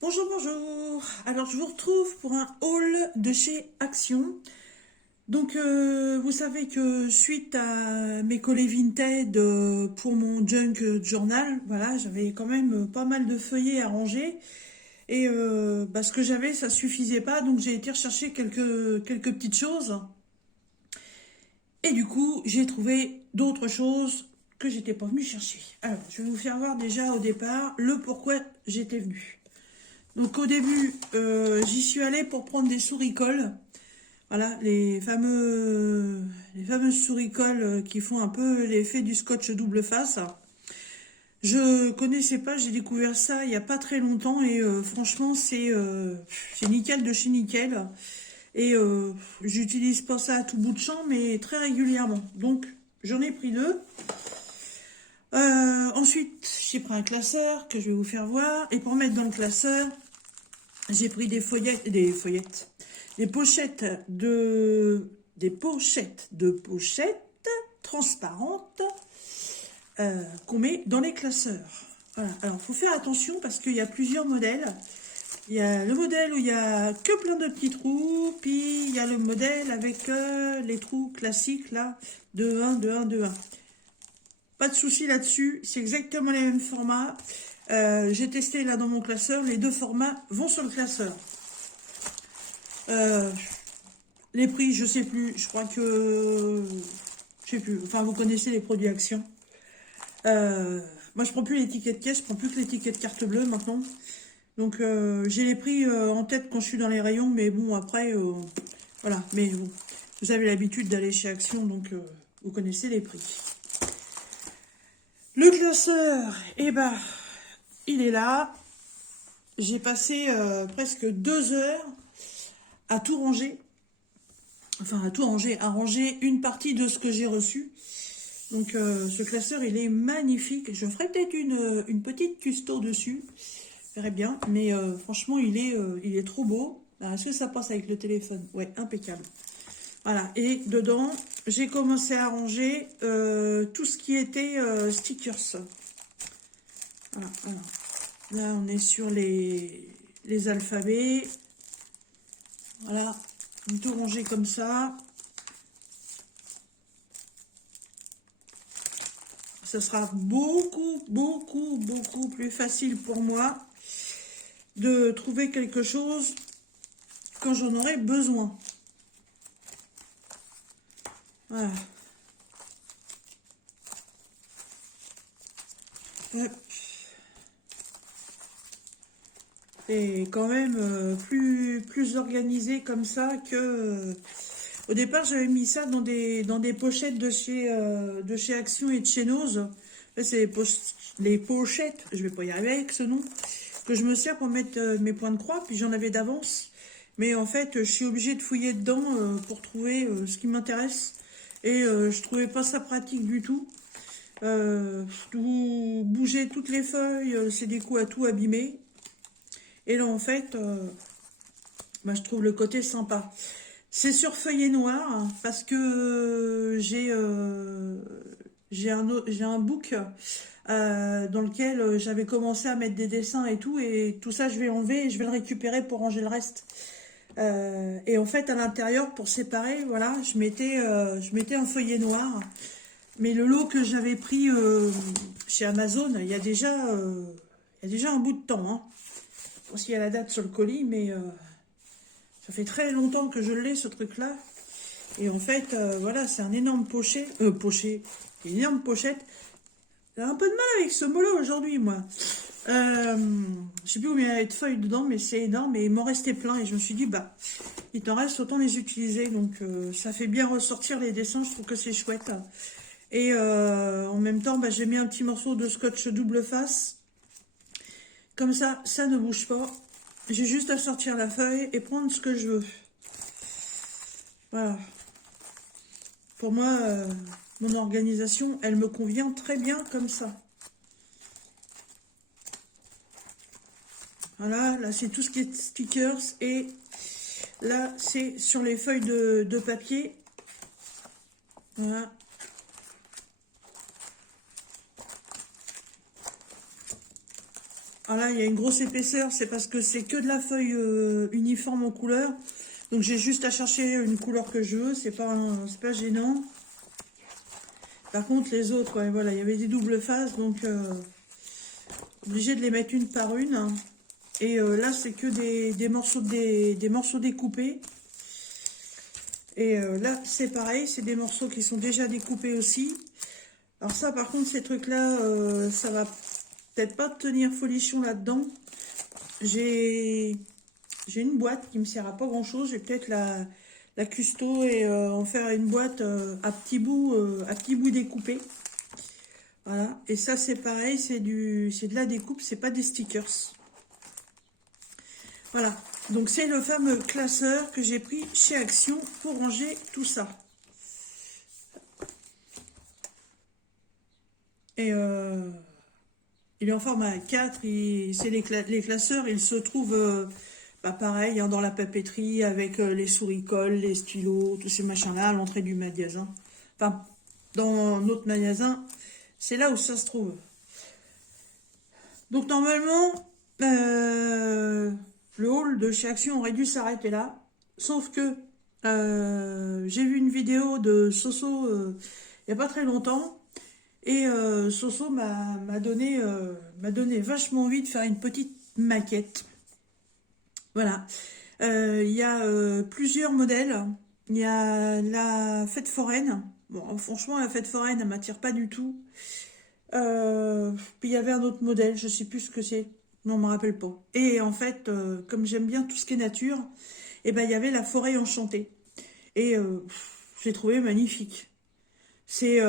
Bonjour, bonjour. Alors, je vous retrouve pour un haul de chez Action. Donc, vous savez que suite à mes collets Vinted pour mon junk journal, voilà, j'avais quand même pas mal de feuillets à ranger. Et ce que j'avais, ça suffisait pas. Donc, j'ai été rechercher quelques petites choses. Et du coup, j'ai trouvé d'autres choses que j'étais pas venue chercher. Alors, je vais vous faire voir déjà au départ le pourquoi j'étais venue. Donc au début, j'y suis allée pour prendre des souris-colle. Voilà, les fameuses souris-colle qui font un peu l'effet du scotch double face. Je connaissais pas, j'ai découvert ça il y a pas très longtemps et franchement c'est nickel de chez nickel. Et j'utilise pas ça à tout bout de champ, mais très régulièrement. Donc j'en ai pris deux. Ensuite, j'ai pris un classeur que je vais vous faire voir. Et pour mettre dans le classeur, j'ai pris des pochettes de pochettes transparentes qu'on met dans les classeurs. Voilà. Alors, faut faire attention parce qu'il y a plusieurs modèles. Il y a le modèle où il y a que plein de petits trous, puis il y a le modèle avec les trous classiques là, de 1, de 1, de 1. Pas de souci là-dessus, c'est exactement les mêmes formats. J'ai testé là dans mon classeur, les deux formats vont sur le classeur. Euh, les prix, je sais plus, je crois que... Je sais plus, enfin vous connaissez les produits Action. Moi je prends plus l'étiquette caisse, je prends plus que l'étiquette carte bleue maintenant. Donc j'ai les prix en tête quand je suis dans les rayons, mais bon après, voilà. Mais bon, vous avez l'habitude d'aller chez Action, donc vous connaissez les prix. Le classeur, eh ben, il est là. J'ai passé presque 2 heures à tout ranger. Enfin, à tout ranger, à ranger une partie de ce que j'ai reçu. Donc, ce classeur, il est magnifique. Je ferai peut-être une petite custo dessus. Je verrai bien. Mais franchement, il est trop beau. Alors, est-ce que ça passe avec le téléphone? Ouais, impeccable. Voilà. Et dedans, j'ai commencé à ranger tout ce qui était stickers. Voilà, voilà. Là, on est sur les alphabets. Voilà, tout rangé comme ça. Ce sera beaucoup plus facile pour moi de trouver quelque chose quand j'en aurai besoin. Voilà. Hop. Et quand même plus organisé comme ça que... au départ, j'avais mis ça dans des pochettes de chez Action et de chez Nose. Là, c'est les pochettes, je vais pas y arriver avec ce nom, que je me sers pour mettre mes points de croix, puis j'en avais d'avance. Mais en fait, je suis obligée de fouiller dedans pour trouver ce qui m'intéresse. Et je trouvais pas ça pratique du tout. Bouger toutes les feuilles, c'est des coups à tout abîmer. Et là, en fait, je trouve le côté sympa. C'est sur feuillet noir hein, parce que j'ai un book dans lequel j'avais commencé à mettre des dessins et tout ça je vais enlever et je vais le récupérer pour ranger le reste. Et en fait à l'intérieur pour séparer, voilà, je mettais un feuillet noir. Mais le lot que j'avais pris chez Amazon, il y a déjà un bout de temps. Hein. Je sais pas s'il y a la date sur le colis, mais ça fait très longtemps que je l'ai, ce truc-là. Et en fait, voilà, c'est un énorme une énorme pochette. J'ai un peu de mal avec ce mot-là aujourd'hui, moi. Je sais plus combien il y avait de feuilles dedans, mais c'est énorme. Et il m'en restait plein. Et je me suis dit, bah, il t'en reste, autant les utiliser. Donc, ça fait bien ressortir les dessins. Je trouve que c'est chouette. Et en même temps, bah, j'ai mis un petit morceau de scotch double face. Comme ça ne bouge pas. J'ai juste à sortir la feuille et prendre ce que je veux. Voilà. Pour moi, mon organisation, elle me convient très bien comme ça. Voilà, là c'est tout ce qui est stickers et là c'est sur les feuilles de papier. Voilà. Alors là, il y a une grosse épaisseur, c'est parce que c'est que de la feuille uniforme en couleur. Donc j'ai juste à chercher une couleur que je veux, c'est pas gênant. Par contre, les autres, ouais, voilà, il y avait des doubles faces, donc obligé de les mettre une par une. Et là, c'est que des morceaux découpés. Et là, c'est pareil, c'est des morceaux qui sont déjà découpés aussi. Alors ça, par contre, ces trucs-là, ça va peut-être pas tenir folichon là-dedans. J'ai une boîte qui me sert à pas grand-chose. Je vais peut-être la custo et en faire une boîte à petits bouts découpés. Voilà. Et ça, c'est pareil, c'est de la découpe, c'est pas des stickers. Voilà. Donc, c'est le fameux classeur que j'ai pris chez Action pour ranger tout ça. Et il est en format A4. C'est les classeurs, ils se trouvent pareil hein, dans la papeterie avec les souris-colle, les stylos, tous ces machins-là à l'entrée du magasin. Enfin, dans notre magasin, c'est là où ça se trouve. Donc, normalement, le haul de chez Action aurait dû s'arrêter là. Sauf que j'ai vu une vidéo de Soso il n'y a pas très longtemps. Et Soso m'a donné vachement envie de faire une petite maquette. Voilà. Il y a plusieurs modèles. Il y a la fête foraine. Bon, franchement, la fête foraine, elle m'attire pas du tout. Puis il y avait un autre modèle, je sais plus ce que c'est. Non, on me rappelle pas. Et en fait, comme j'aime bien tout ce qui est nature, et ben il y avait la forêt enchantée. Et j'ai trouvé magnifique. C'est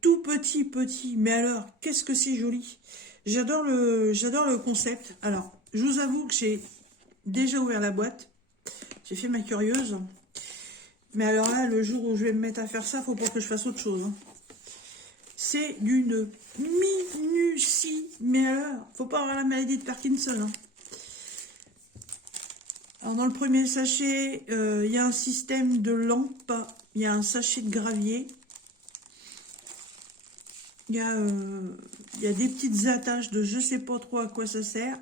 tout petit, mais alors, qu'est-ce que c'est joli. J'adore le concept. Alors, je vous avoue que j'ai déjà ouvert la boîte. J'ai fait ma curieuse. Mais alors là, le jour où je vais me mettre à faire ça, faut pas que je fasse autre chose. Hein. C'est d'une minutie. Mais alors, faut pas avoir la maladie de Parkinson. Hein. Alors, dans le premier sachet, il y a un système de lampe. Il y a un sachet de gravier. Il y a des petites attaches de je sais pas trop à quoi ça sert.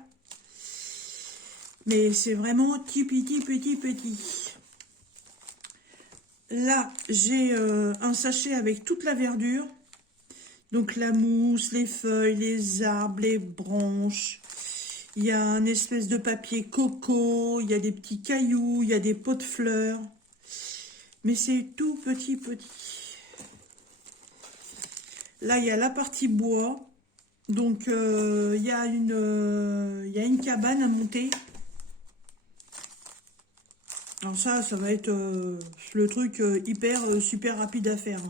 Mais c'est vraiment petit. Là, j'ai un sachet avec toute la verdure. Donc la mousse, les feuilles, les arbres, les branches. Il y a un espèce de papier coco. Il y a des petits cailloux. Il y a des pots de fleurs. Mais c'est tout petit. Là, il y a la partie bois. Donc, il y a une cabane à monter. Alors ça va être le truc super rapide à faire.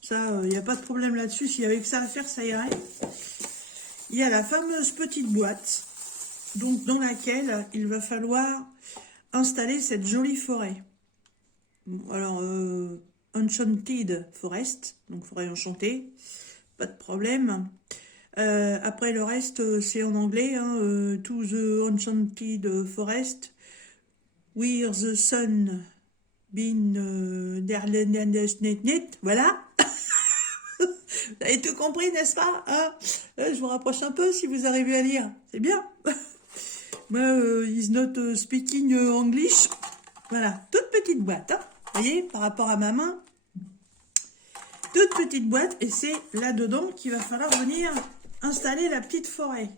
Ça, il n'y a pas de problème là-dessus. S'il y avait que ça à faire, ça irait. Il y a la fameuse petite boîte, donc dans laquelle il va falloir installer cette jolie forêt. Bon, alors, Enchanted Forest, donc forêt enchantée, pas de problème. Après, le reste, c'est en anglais. Hein, to the Enchanted Forest, where the sun been net. Voilà. Vous avez tout compris, n'est-ce pas hein je vous rapproche un peu si vous arrivez à lire. C'est bien. Moi, is not speaking English. Voilà, toute petite boîte. Hein vous voyez, par rapport à ma main, toute petite boîte. Et c'est là-dedans qu'il va falloir venir installer la petite forêt.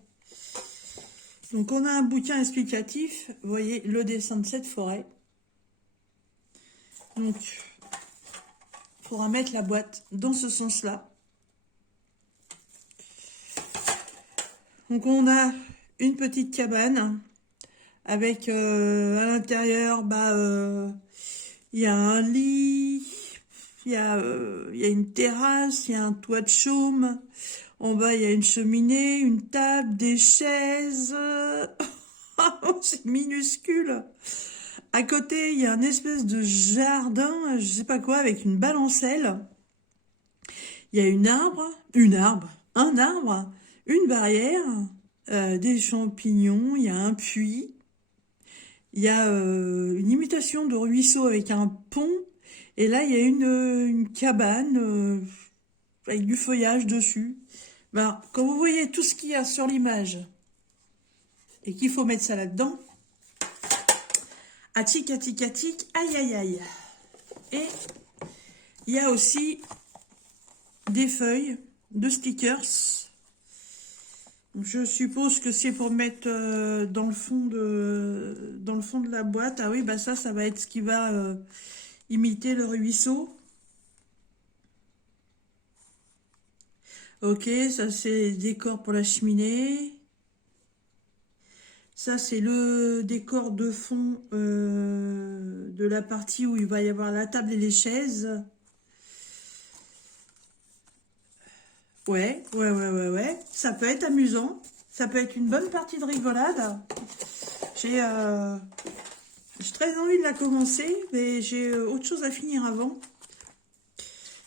Donc, on a un bouquin explicatif. Vous voyez le dessin de cette forêt. Donc, il faudra mettre la boîte dans ce sens-là. Donc, on a une petite cabane avec à l'intérieur, il y a un lit, il y a une terrasse, il y a un toit de chaume. En bas, il y a une cheminée, une table, des chaises. C'est minuscule. À côté, il y a un espèce de jardin, je sais pas quoi, avec une balancelle. Il y a un arbre, une barrière, des champignons, il y a un puits. Il y a une imitation de ruisseau avec un pont. Et là, il y a une cabane avec du feuillage dessus. Ben, quand vous voyez tout ce qu'il y a sur l'image et qu'il faut mettre ça là-dedans. Atic, atic, atic, aïe, aïe, aïe. Et il y a aussi des feuilles de stickers. Je suppose que c'est pour mettre dans le fond de la boîte. Ah oui, bah ça va être ce qui va imiter le ruisseau. Ok, ça c'est le décor pour la cheminée. Ça c'est le décor de fond de la partie où il va y avoir la table et les chaises. Ouais. Ça peut être amusant. Ça peut être une bonne partie de rigolade. J'ai très envie de la commencer, mais j'ai autre chose à finir avant.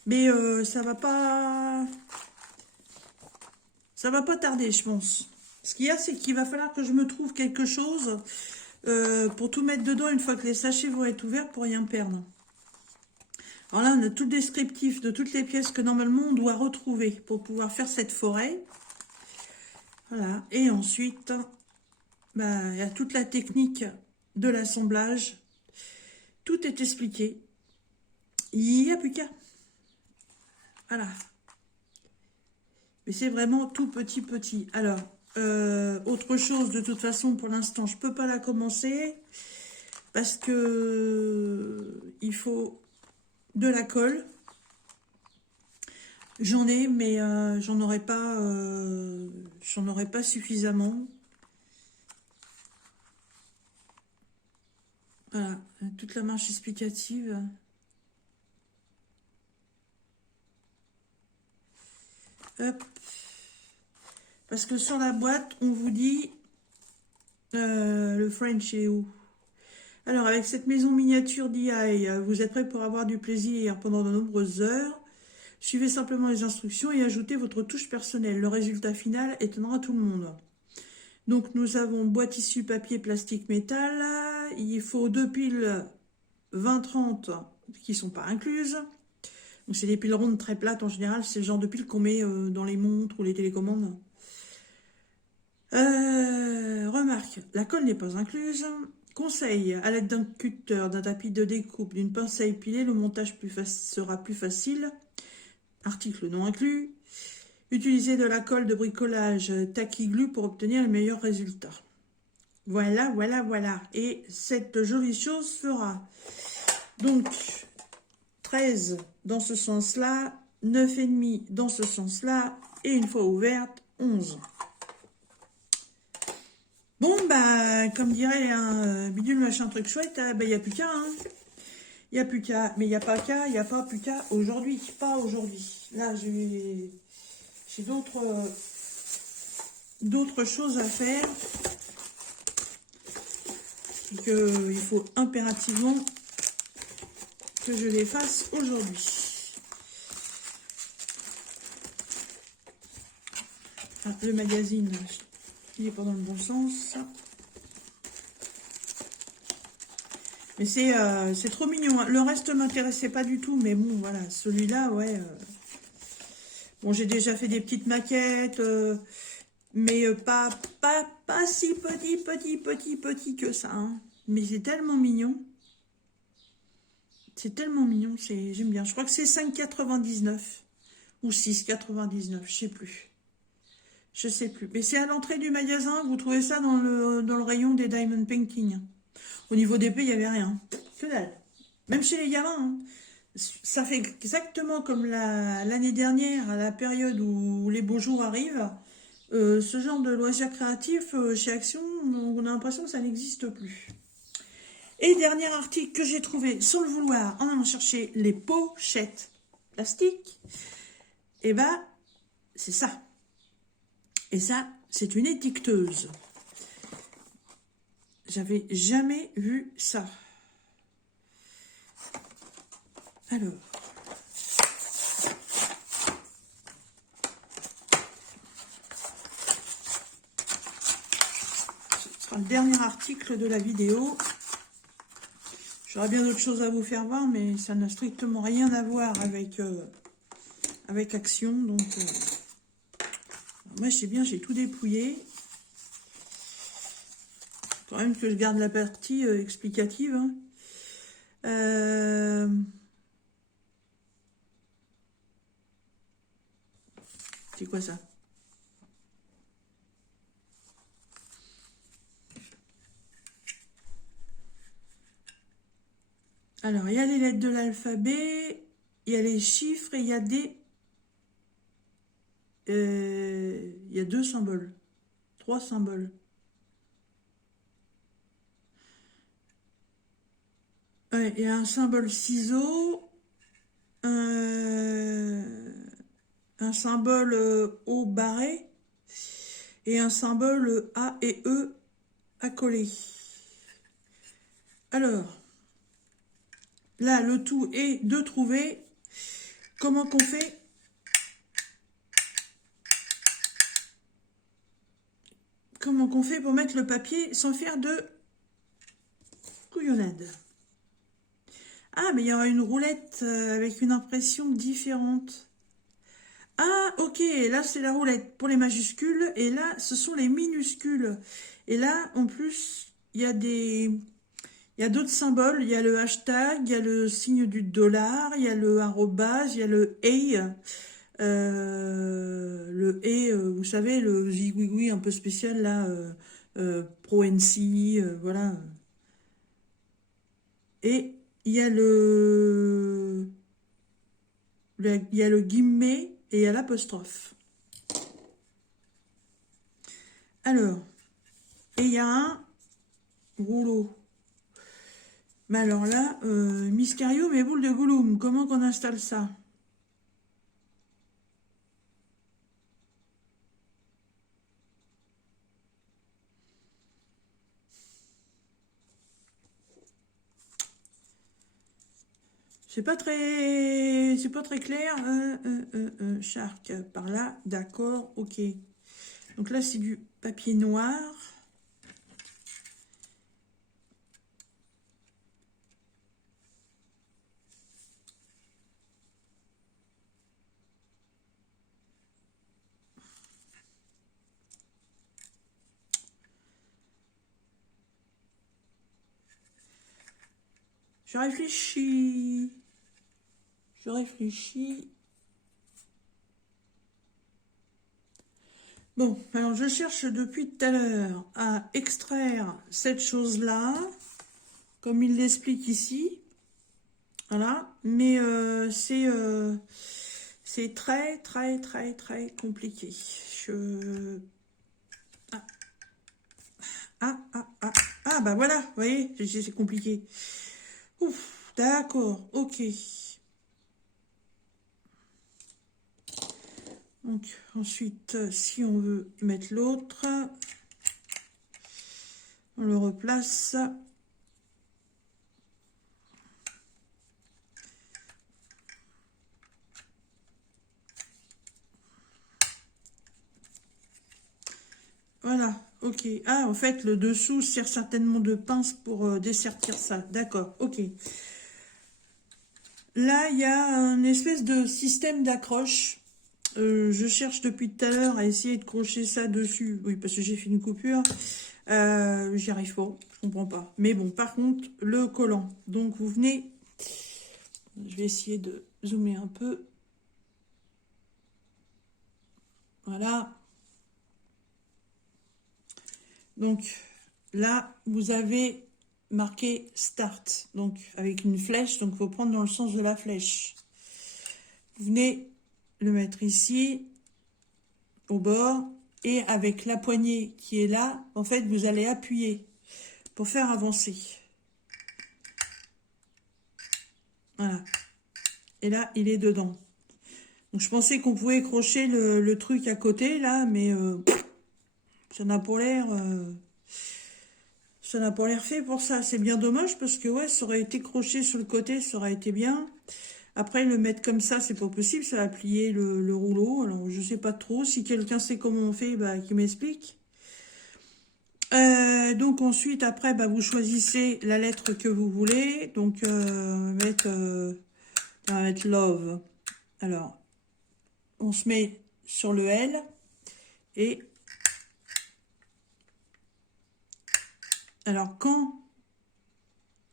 Mais ça va pas tarder, je pense. Ce qu'il y a, c'est qu'il va falloir que je me trouve quelque chose pour tout mettre dedans une fois que les sachets vont être ouverts pour rien perdre. Alors là, on a tout le descriptif de toutes les pièces que normalement on doit retrouver pour pouvoir faire cette forêt. Voilà. Et ensuite, bah, il y a toute la technique de l'assemblage. Tout est expliqué. Il n'y a plus qu'à. Voilà. Mais c'est vraiment tout petit. Alors, autre chose, de toute façon, pour l'instant, je ne peux pas la commencer. Parce que il faut de la colle. J'en ai, mais j'en aurais pas suffisamment. Voilà, toute la marche explicative. Hop. Parce que sur la boîte, on vous dit le French est où? Alors, avec cette maison miniature DI, vous êtes prêt pour avoir du plaisir pendant de nombreuses heures. Suivez simplement les instructions et ajoutez votre touche personnelle. Le résultat final étonnera tout le monde. Donc, nous avons boîte tissu, papier, plastique, métal. Il faut 2 piles 20-30 qui ne sont pas incluses. Donc, c'est des piles rondes très plates en général. C'est le genre de piles qu'on met dans les montres ou les télécommandes. Remarque, la colle n'est pas incluse. Conseil, à l'aide d'un cutter, d'un tapis de découpe, d'une pince à épiler, le montage sera plus facile. Article non inclus. Utilisez de la colle de bricolage Tacky Glue pour obtenir le meilleur résultat. Voilà. Et cette jolie chose fera donc 13 dans ce sens-là, 9,5 dans ce sens-là, et une fois ouverte, 11. Bon, bah, comme dirait un bidule machin truc chouette, bah, il n'y a plus qu'à, hein. Il n'y a plus qu'à, mais il n'y a pas plus qu'à aujourd'hui, pas aujourd'hui. Là, j'ai d'autres choses à faire. Et qu'il faut impérativement que je les fasse aujourd'hui. Ah, le magazine, il n'est pas dans le bon sens. Mais c'est trop mignon. Le reste ne m'intéressait pas du tout. Mais bon, voilà, celui-là, ouais. Bon, j'ai déjà fait des petites maquettes. Mais pas si petit que ça. Hein. Mais c'est tellement mignon. C'est tellement mignon. J'aime bien. Je crois que c'est 5,99 ou 6,99. Je sais plus. Mais c'est à l'entrée du magasin. Vous trouvez ça dans le rayon des Diamond Painting. Au niveau d'épée, il n'y avait rien. Que dalle. Même chez les gamins. Hein. Ça fait exactement comme l'année dernière, à la période où les beaux jours arrivent. Ce genre de loisirs créatifs chez Action, on a l'impression que ça n'existe plus. Et dernier article que j'ai trouvé sans le vouloir en allant chercher les pochettes plastiques. Et bah, c'est ça. Et ça, c'est une étiqueteuse. J'avais jamais vu ça. Alors. Ce sera le dernier article de la vidéo. J'aurais bien d'autres choses à vous faire voir, mais ça n'a strictement rien à voir avec Action. Donc, moi, je sais bien, j'ai tout dépouillé. Quand même que je garde la partie explicative. Hein. C'est quoi ça? Alors, il y a les lettres de l'alphabet, il y a les chiffres et il y a il y a 2 symboles. 3 symboles. Ouais, il y a un symbole ciseau, un symbole O barré et un symbole A et E accolés. Alors, là, le tout est de trouver comment qu'on fait. Comment qu'on fait pour mettre le papier sans faire de couillonnade. Ah, mais il y aura une roulette avec une impression différente. Ah, ok, là c'est la roulette pour les majuscules et là ce sont les minuscules. Et là, en plus, il y a il y a d'autres symboles. Il y a le hashtag, il y a le signe du dollar, il y a le arrobase, il y a le et. Vous savez, le zigouigoui un peu spécial là, pro NC, voilà. Et il y a il y a le guillemet et il y a l'apostrophe. Alors, et il y a un rouleau. Mais alors là, Mysterio, mes boules de Gouloum, comment qu'on installe ça? C'est pas très clair. Shark, par là, d'accord, ok. Donc là, c'est du papier noir. Je réfléchis. Je réfléchis. Bon, alors je cherche depuis tout à l'heure à extraire cette chose-là, comme il l'explique ici. Voilà, mais c'est très, très, très, très compliqué. Je... Ah, bah voilà, vous voyez, c'est compliqué. Ouf, d'accord, ok. Donc, ensuite, si on veut mettre l'autre, on le replace. Voilà, ok. Ah, en fait, le dessous sert certainement de pince pour dessertir ça. D'accord, ok. Là, il y a un espèce de système d'accroche. Je cherche depuis tout à l'heure à essayer de crocher ça dessus. Oui, parce que j'ai fait une coupure. J'y arrive pas, je comprends pas. Mais bon, par contre, le collant. Donc, vous venez... Je vais essayer de zoomer un peu. Voilà. Donc, là, vous avez marqué Start. Donc, avec une flèche. Donc, il faut prendre dans le sens de la flèche. Vous venez le mettre ici, au bord. Et avec la poignée qui est là, en fait, vous allez appuyer pour faire avancer. Voilà. Et là, il est dedans. Donc, je pensais qu'on pouvait crocher le truc à côté, là, mais ça n'a pas l'air... ça n'a pas l'air fait pour ça. C'est bien dommage parce que, ouais, ça aurait été croché sur le côté, ça aurait été bien. Après, le mettre comme ça, c'est pas possible. Ça va plier le rouleau. Alors, je sais pas trop. Si quelqu'un sait comment on fait, bah, qu'il m'explique. Donc ensuite, après, bah, vous choisissez la lettre que vous voulez. Donc, on va mettre love. Alors, on se met sur le L. Et Alors, quand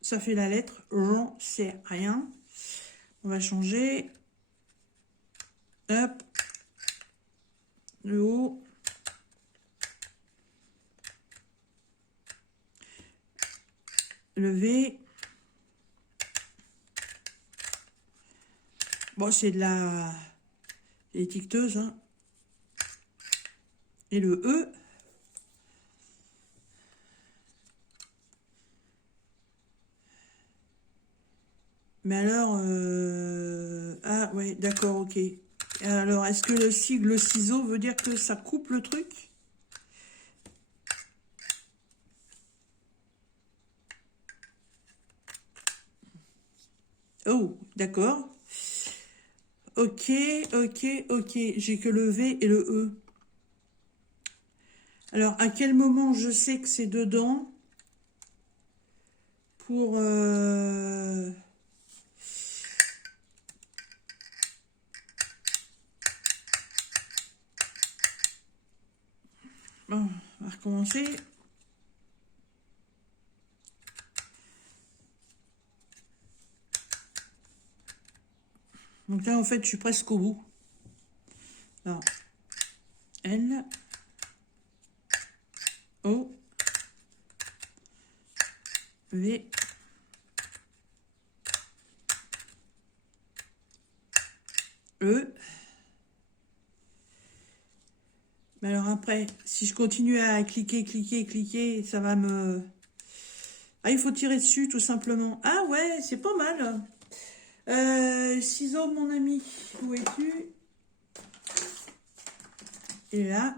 ça fait la lettre, j'en sais rien. On va changer. Hop. Le haut. Le V. Bon, c'est de la étiqueteuse, hein. Et le E. Mais alors, ah ouais, d'accord, ok. Alors, est-ce que le sigle ciseau veut dire que ça coupe le truc? Oh, d'accord. Ok, ok, ok. J'ai que le V et le E. Alors, à quel moment je sais que c'est dedans pour... Bon, on va recommencer. Donc là, en fait, je suis presque au bout. Alors, L, O, V, E. Mais alors après, si je continue à cliquer, cliquer, cliquer, ça va me... Ah, il faut tirer dessus, tout simplement. Ah ouais, c'est pas mal. Ciseaux, mon ami, où es-tu? Et là.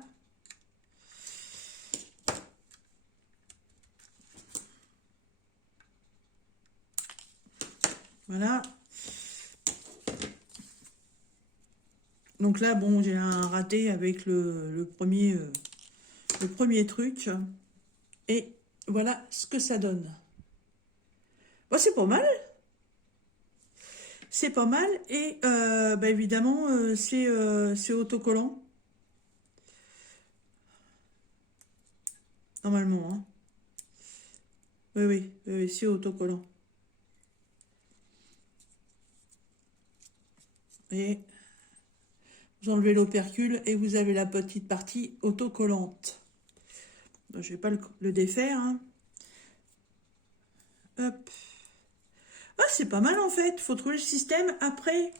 Voilà. Donc là, bon, j'ai un raté avec le premier truc. Et voilà ce que ça donne. Bon, c'est pas mal. C'est pas mal. Et bah, évidemment, c'est autocollant. Normalement, hein. Oui, oui, oui, oui, c'est autocollant. Et vous enlevez l'opercule et vous avez la petite partie autocollante. Donc, je vais pas le défaire, hein. Hop. Ah, c'est pas mal en fait. Faut trouver le système après.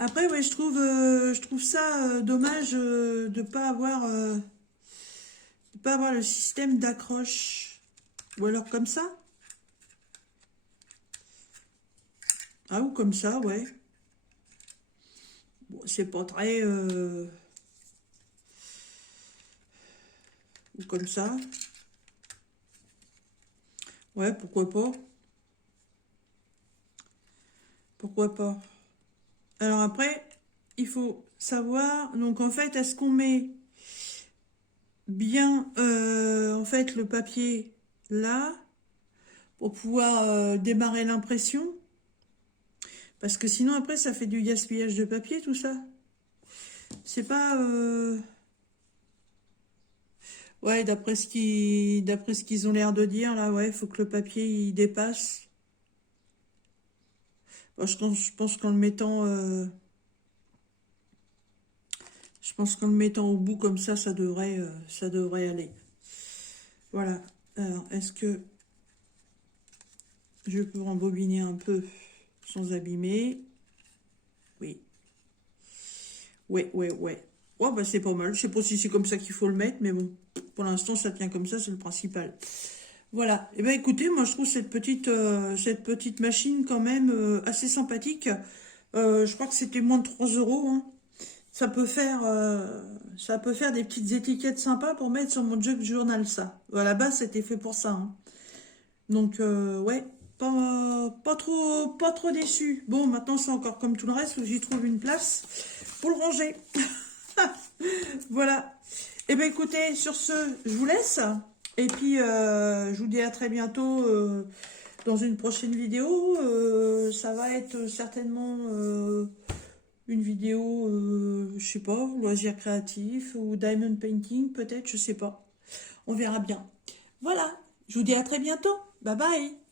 Après, ouais, je trouve ça dommage de pas avoir le système d'accroche. Ou alors comme ça. Ah, ou comme ça, ouais. Bon, c'est pas très... ou comme ça. Ouais, pourquoi pas. Pourquoi pas. Alors après, il faut savoir... Donc en fait, est-ce qu'on met bien en fait le papier là pour pouvoir démarrer l'impression? Parce que sinon après ça fait du gaspillage de papier tout ça. C'est pas... Ouais, d'après ce qu'ils ont l'air de dire là, ouais, faut que le papier il dépasse. Bon, je pense qu'en le mettant je pense qu'en le mettant au bout comme ça devrait aller. Voilà. Alors, est-ce que je peux rembobiner un peu sans abîmer? Oui. Ouais, ouais, ouais. Ouais, bah c'est pas mal. Je sais pas si c'est comme ça qu'il faut le mettre, mais bon. Pour l'instant, ça tient comme ça, c'est le principal. Voilà. Et ben écoutez, moi je trouve cette petite machine quand même assez sympathique. Je crois que c'était moins de 3 euros, hein. Ça peut faire des petites étiquettes sympas pour mettre sur mon jug journal, ça. À la base, c'était fait pour ça, hein. Donc, ouais, pas trop déçu. Bon, maintenant, c'est encore comme tout le reste, où j'y trouve une place pour le ranger. Voilà. Et ben écoutez, sur ce, je vous laisse. Et puis, je vous dis à très bientôt dans une prochaine vidéo. Ça va être certainement une vidéo, je sais pas, loisirs créatifs ou diamond painting peut-être, je sais pas. On verra bien. Voilà, je vous dis à très bientôt. Bye bye.